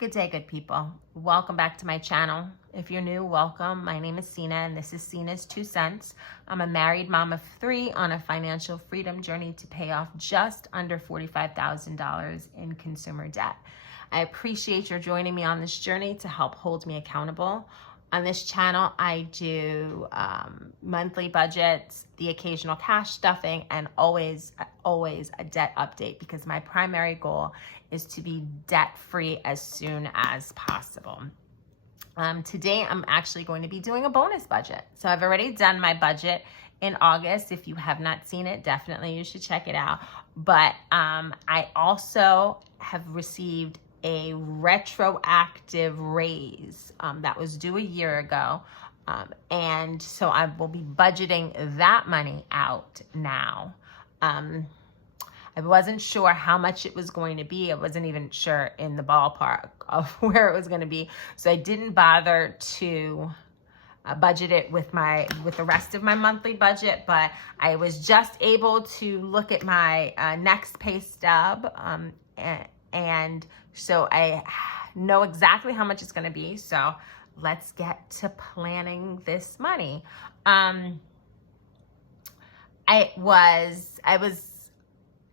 Good day, good people. Welcome back to my channel. If you're new, welcome. My name is Sina, and this is Sina's 2 cents. I'm a married mom of 3 on a financial freedom journey to pay off just under $45,000 in consumer debt. I appreciate your joining me on this journey to help hold me accountable. On this channel, I do monthly budgets, the occasional cash stuffing, and always a debt update, because my primary goal is to be debt-free as soon as possible. Today, I'm actually going to be doing a bonus budget. So I've already done my budget in August. If you have not seen it, definitely you should check it out. But I also have received a retroactive raise that was due a year ago. And so I will be budgeting that money out now. I wasn't sure how much it was going to be. I wasn't even sure in the ballpark of where it was going to be. So I didn't bother to budget it with the rest of my monthly budget, but I was just able to look at my next pay stub, and so I know exactly how much it's going to be. So let's get to planning this money. I was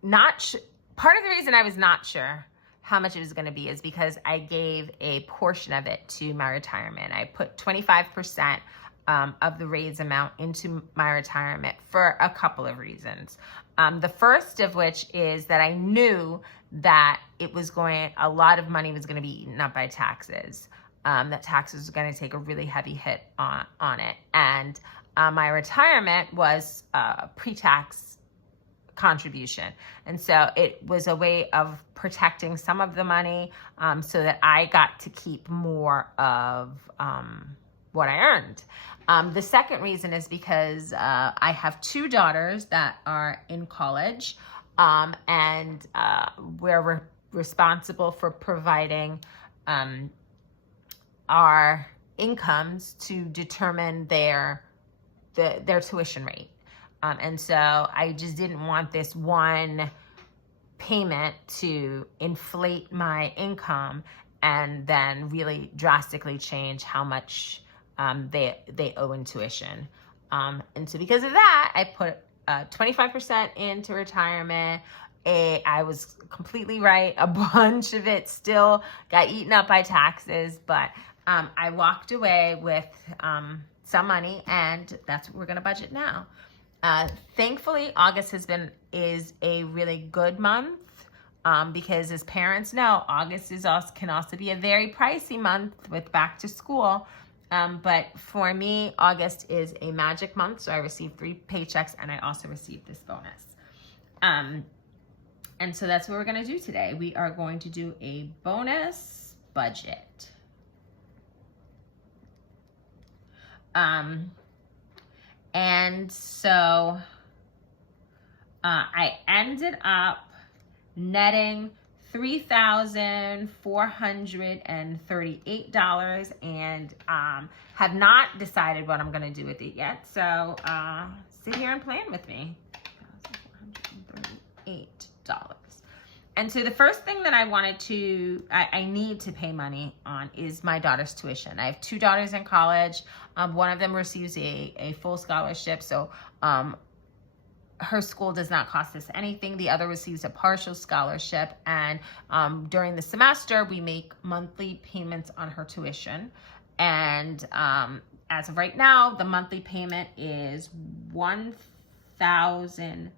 not sure. Part of the reason I was not sure how much it was going to be is because I gave a portion of it to my retirement. I put 25% of the raise amount into my retirement for a couple of reasons. The first of which is that I knew that a lot of money was going to be eaten up by taxes. That taxes were going to take a really heavy hit on it. And my retirement was pre-tax contribution. And so it was a way of protecting some of the money so that I got to keep more of what I earned. The second reason is because I have 2 daughters that are in college, and we're responsible for providing our incomes to determine their tuition rate. And so I just didn't want this one payment to inflate my income and then really drastically change how much they owe in tuition. And so because of that, I put 25% into retirement. I was completely right. A bunch of it still got eaten up by taxes, but I walked away with some money, and that's what we're going to budget now. Thankfully, August is a really good month, because as parents know, August can also be a very pricey month with back to school. But for me, August is a magic month. So I received 3 paychecks, and I also received this bonus. And so that's what we're going to do today. We are going to do a bonus budget. And so I ended up netting $3,438, and have not decided what I'm going to do with it yet. So sit here and plan with me. $1,438. And so the first thing that I need to pay money on is my daughter's tuition. I have 2 daughters in college. One of them receives a full scholarship, so her school does not cost us anything. The other receives a partial scholarship, and during the semester, we make monthly payments on her tuition. And as of right now, the monthly payment is $1,703.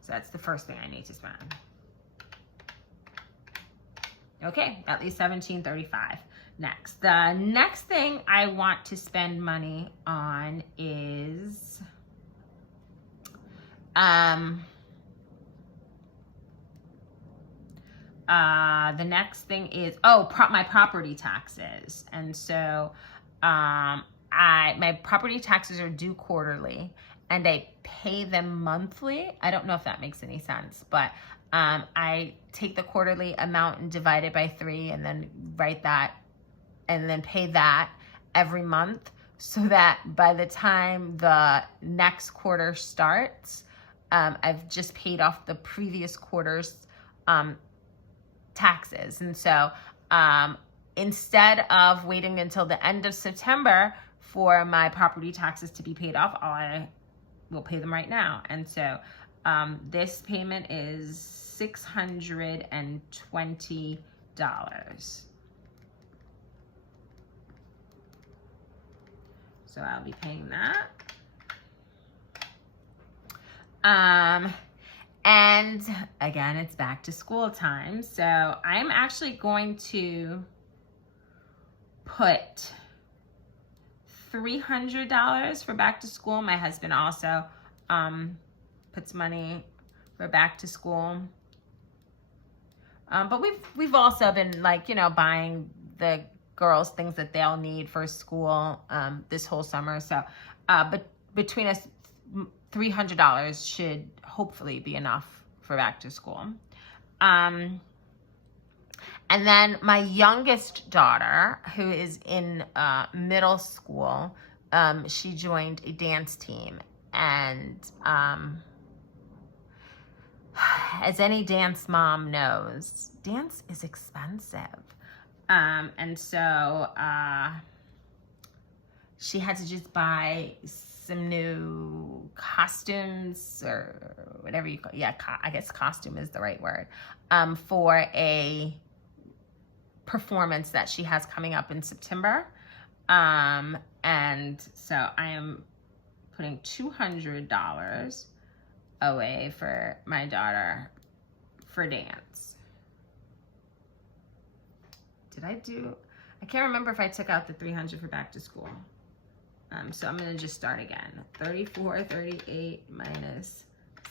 So that's the first thing I need to spend. Okay, at least $1,735. Next, the next thing I want to spend money on is my property taxes. And so my property taxes are due quarterly, and I pay them monthly. I don't know if that makes any sense, but I take the quarterly amount and divide it by 3, and then write that, and then pay that every month, so that by the time the next quarter starts, I've just paid off the previous quarter's taxes. And so instead of waiting until the end of September for my property taxes to be paid off, I will pay them right now. And so this payment is $620. So I'll be paying that. And again, it's back to school time. So I'm actually going to put $300 for back to school. My husband also puts money for back to school. But we've also been, like, you know, buying the girls things that they'll need for school this whole summer. So but between us, $300 should hopefully be enough for back to school. And then my youngest daughter, who is in middle school, she joined a dance team. And as any dance mom knows, dance is expensive. And so she had to just buy some new costumes, or whatever you call it. Yeah, I guess costume is the right word, for a performance that she has coming up in September. And so I am putting $200 away for my daughter for dance. I can't remember if I took out the $300 for back to school. So I'm gonna just start again. 3438 minus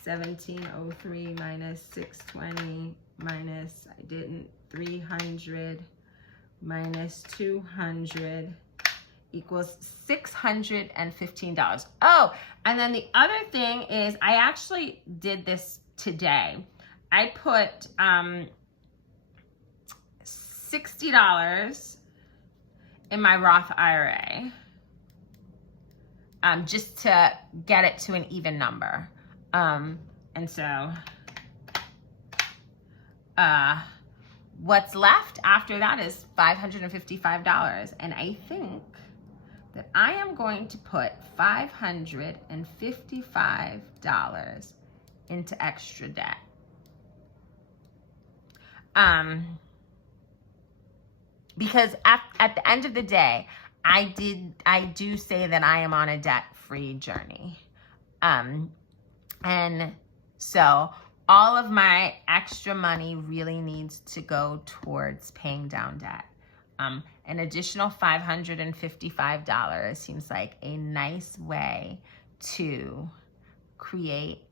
1703 minus 620 minus, I didn't, 300 minus 200 equals $615. Oh, and then the other thing is, I actually did this today. I put $60 in my Roth IRA, just to get it to an even number. And so what's left after that is $555. And I think that I am going to put $555 into extra debt. Because at the end of the day, I do say that I am on a debt-free journey. And so all of my extra money really needs to go towards paying down debt. An additional $555 seems like a nice way to create,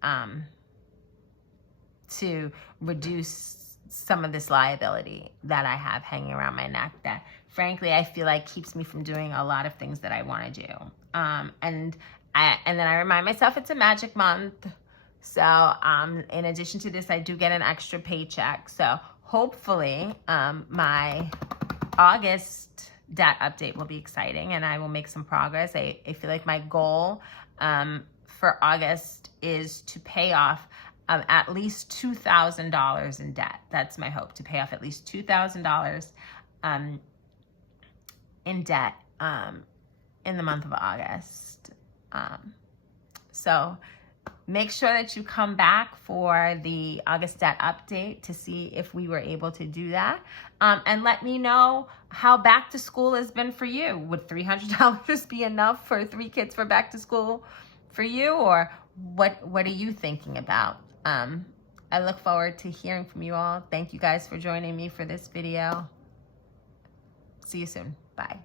to reduce some of this liability that I have hanging around my neck that, frankly, I feel like keeps me from doing a lot of things that I want to do. And then I remind myself it's a magic month. So in addition to this, I do get an extra paycheck. So hopefully my August debt update will be exciting and I will make some progress. I feel like my goal for August is to pay off at least $2,000 in debt. That's my hope, to pay off at least $2,000 in debt in the month of August. So make sure that you come back for the August debt update to see if we were able to do that. And let me know how back to school has been for you. Would $300 be enough for 3 kids for back to school for you? Or what are you thinking about? I look forward to hearing from you all. Thank you guys for joining me for this video. See you soon. Bye.